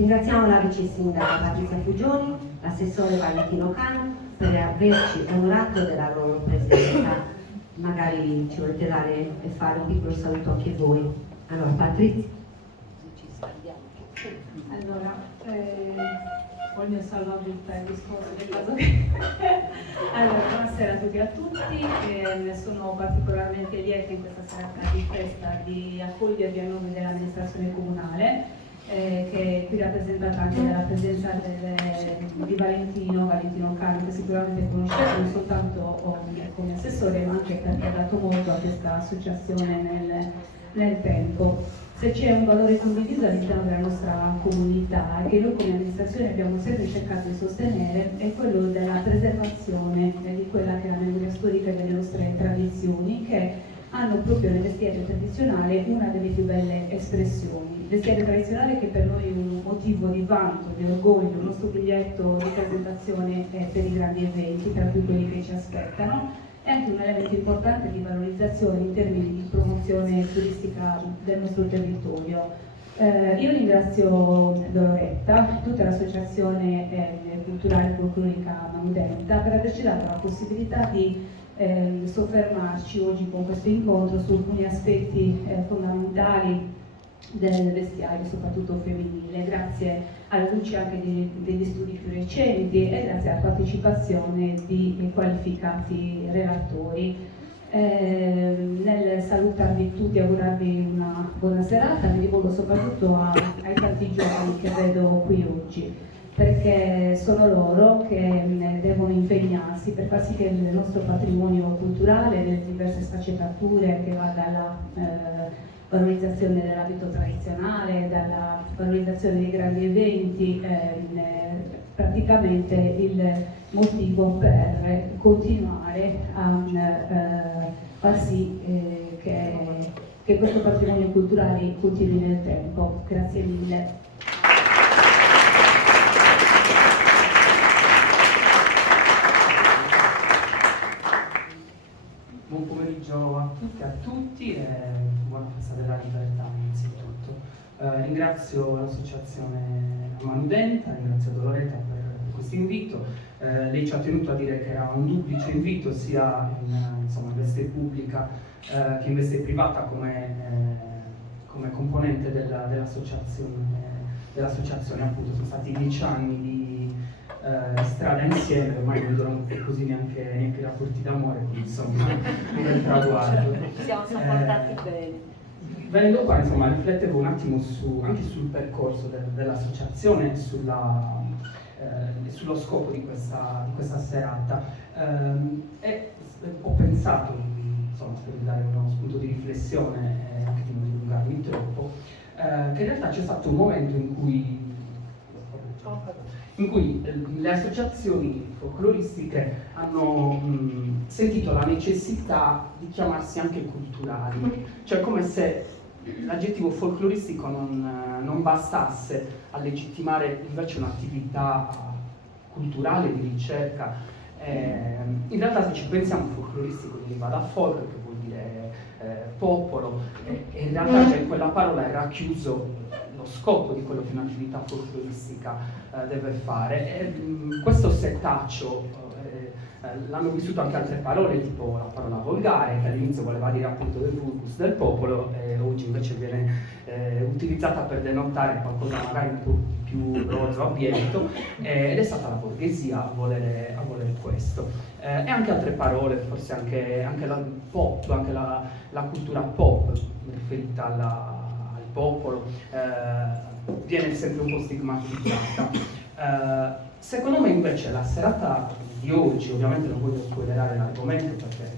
Ringraziamo la vice sindaca Patrizia Fugioni, l'assessore Valentino Cano per averci onorato della loro presenza. Magari ci volete dare e fare un piccolo saluto anche voi. Allora, Patrizia. Allora, voglio salvaguardare il discorso del caso che... Allora, buonasera a tutti e a tutti, sono particolarmente lieta in questa serata di festa di accogliervi a nome dell'amministrazione comunale, che è qui rappresentata anche dalla presenza di Valentino Cano, che sicuramente conoscete non soltanto come assessore, ma anche perché ha dato molto a questa associazione nel tempo. Se c'è un valore condiviso all'interno della nostra comunità e che noi come amministrazione abbiamo sempre cercato di sostenere, è quello della preservazione di quella che è la memoria storica delle nostre tradizioni, che hanno proprio nel vestiario tradizionale una delle più belle espressioni. Il vestiario tradizionale che per noi è un motivo di vanto, di orgoglio, il nostro biglietto di presentazione per i grandi eventi, tra cui quelli che ci aspettano. È anche un elemento importante di valorizzazione in termini di promozione turistica del nostro territorio. Io ringrazio Dororetta, tutta l'associazione culturale e folclorica Mamudenta per averci dato la possibilità di soffermarci oggi con questo incontro su alcuni aspetti fondamentali del vestiario, soprattutto femminile, grazie alla luce anche degli studi più recenti e grazie alla partecipazione di qualificati relatori. Nel salutarvi tutti e augurarvi una buona serata, mi rivolgo soprattutto ai tanti giovani che vedo qui oggi, perché sono loro che devono impegnarsi per far sì che il nostro patrimonio culturale, nelle diverse sfaccettature, che va dalla valorizzazione dell'abito tradizionale, dalla valorizzazione dei grandi eventi, praticamente il motivo per continuare a far sì che questo patrimonio culturale continui nel tempo. Grazie mille. Buon pomeriggio a tutti e a tutti e buona festa della libertà innanzitutto. Ringrazio l'associazione Mamudenta, ringrazio Dororetta per questo invito. Lei ci ha tenuto a dire che era un duplice invito sia in veste pubblica che in veste privata come componente dell'associazione appunto. Sono stati 10 anni di strada insieme, ormai non durano più così neanche i rapporti d'amore, quindi insomma un bel traguardo. Siamo sopportati bene. Venendo qua, insomma, riflettevo un attimo anche sul percorso dell'associazione e sullo scopo di questa serata e ho pensato, insomma, per dare uno spunto di riflessione e anche di non dilungarmi troppo, che in realtà c'è stato un momento in cui le associazioni folcloristiche hanno sentito la necessità di chiamarsi anche culturali, cioè come se l'aggettivo folcloristico non bastasse a legittimare invece un'attività culturale di ricerca. In realtà se ci pensiamo folcloristico deriva da folk, che vuol dire popolo, e in realtà già in quella parola è racchiuso lo scopo di quello che un'attività folcloristica deve fare. E questo setaccio l'hanno vissuto anche altre parole, tipo la parola volgare, che all'inizio voleva dire appunto del vulgus, del popolo, e oggi invece viene utilizzata per denotare qualcosa magari un po' più rozzo, abbietto, ed è stata la borghesia a volere questo. E anche altre parole, forse anche la pop, anche la cultura pop riferita al popolo, viene sempre un po' stigmatizzata. Secondo me invece la serata di oggi, ovviamente non voglio spoilerare l'argomento perché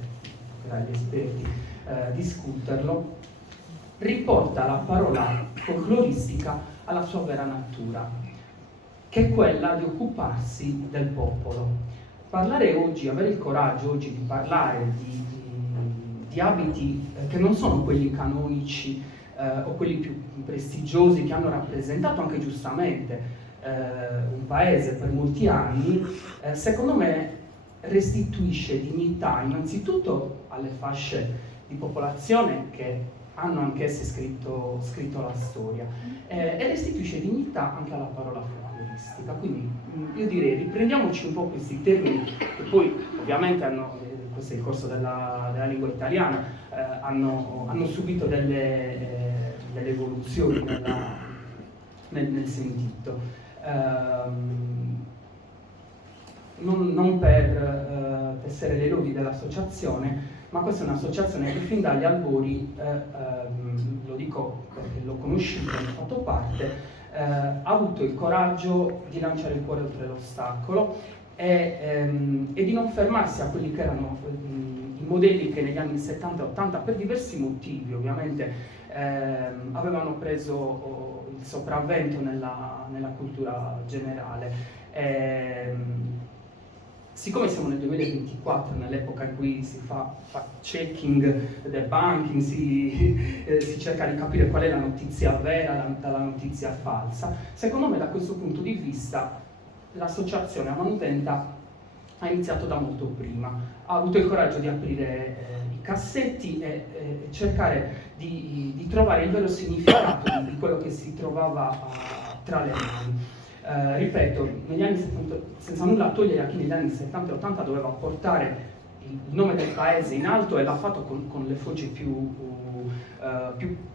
toccherà agli esperti discuterlo, riporta la parola folcloristica alla sua vera natura, che è quella di occuparsi del popolo. Parlare oggi, avere il coraggio oggi di parlare di abiti che non sono quelli canonici o quelli più prestigiosi che hanno rappresentato anche giustamente un paese per molti anni, secondo me restituisce dignità innanzitutto alle fasce di popolazione che hanno anch'esse scritto la storia e restituisce dignità anche alla parola folcloristica. Quindi io direi riprendiamoci un po' questi termini che poi ovviamente questo è il corso della lingua italiana, hanno subito delle evoluzioni nel sentito. Non per tessere le lodi dell'associazione, ma questa è un'associazione che fin dagli albori, lo dico perché l'ho conosciuta, ne ho fatto parte, ha avuto il coraggio di lanciare il cuore oltre l'ostacolo e di non fermarsi a quelli che erano i modelli che negli anni 70 e 80, per diversi motivi ovviamente, avevano preso il sopravvento nella cultura generale. Siccome siamo nel 2024, nell'epoca in cui si fa fact-checking del banking, si cerca di capire qual è la notizia vera dalla notizia falsa, secondo me da questo punto di vista l'associazione Amanutenta ha iniziato da molto prima. Ha avuto il coraggio di aprire i cassetti e cercare di trovare il vero significato di quello che si trovava tra le mani. Ripeto, negli anni 70, senza nulla togliere a chi negli anni 70 e 80 doveva portare il nome del paese in alto, e l'ha fatto con le foci più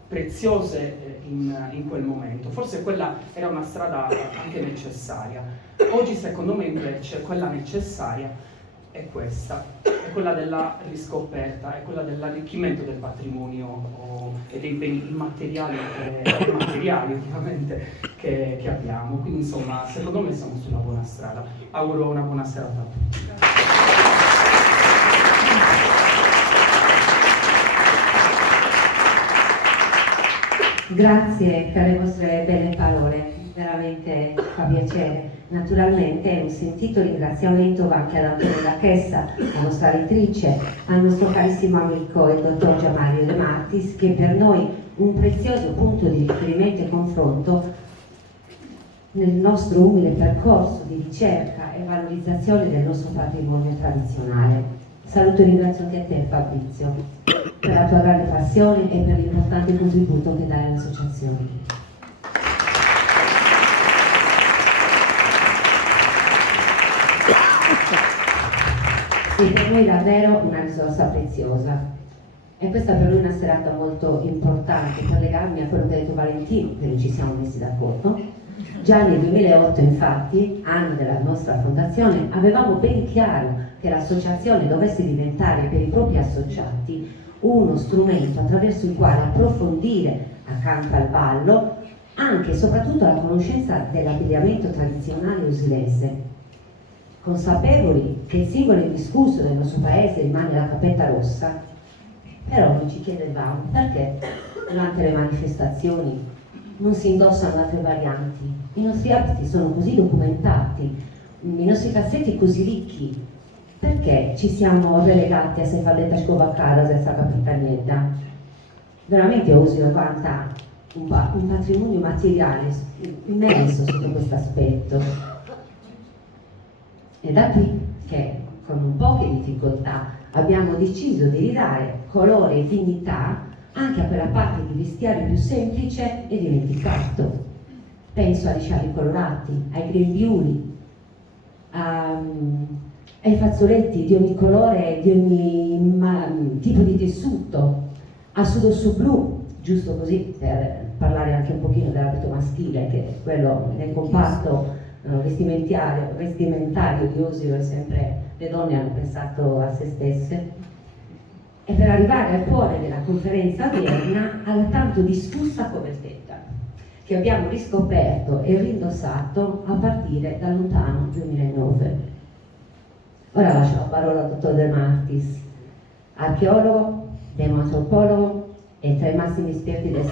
preziose in quel momento. Forse quella era una strada anche necessaria. Oggi secondo me invece quella necessaria è questa, è quella della riscoperta, è quella dell'arricchimento del patrimonio e dei beni immateriali e materiali ovviamente che abbiamo. Quindi insomma secondo me siamo sulla buona strada. Auguro una buona serata a tutti. Grazie per le vostre belle parole, veramente fa piacere. Naturalmente un sentito ringraziamento va anche ad Antonio Lacchessa, la nostra lettrice, al nostro carissimo amico il dottor Gianmario De Martis, che per noi un prezioso punto di riferimento e confronto nel nostro umile percorso di ricerca e valorizzazione del nostro patrimonio tradizionale. Saluto e ringrazio anche te, Fabrizio, per la tua grande passione e per l'importante contributo che dai all'associazione. Sì, per noi davvero una risorsa preziosa. E questa per noi è una serata molto importante, per legarmi a quello che ha detto Valentino, che non ci siamo messi d'accordo. Già nel 2008, infatti, anno della nostra fondazione, avevamo ben chiaro che l'associazione dovesse diventare per i propri associati uno strumento attraverso il quale approfondire, accanto al ballo, anche e soprattutto la conoscenza dell'abbigliamento tradizionale usilese. Consapevoli che il simbolo indiscusso del nostro paese rimane la capetta rossa, però noi ci chiedevamo perché durante le manifestazioni non si indossano altre varianti. I nostri abiti sono così documentati, i nostri cassetti così ricchi, perché ci siamo relegati a se falletta scovaccare senza capita niente? Veramente Osilo vanta un patrimonio materiale immenso sotto questo aspetto. E da qui che con poche difficoltà abbiamo deciso di ridare colore e dignità anche a quella parte di vestiario più semplice e dimenticato. Penso agli scialli colorati, ai grembiuli, ai fazzoletti di ogni colore, di ogni tipo di tessuto, al sudosso blu, giusto così per parlare anche un pochino dell'abito maschile, che quello nel comparto vestimentario di Osilo è sempre, le donne hanno pensato a se stesse. E per arrivare al cuore della conferenza odierna, alla tanto discussa copertetta, che abbiamo riscoperto e rindossato a partire dal lontano 2009. Ora lascio la parola al dottor De Martis, archeologo, demoantropologo e tra i massimi esperti del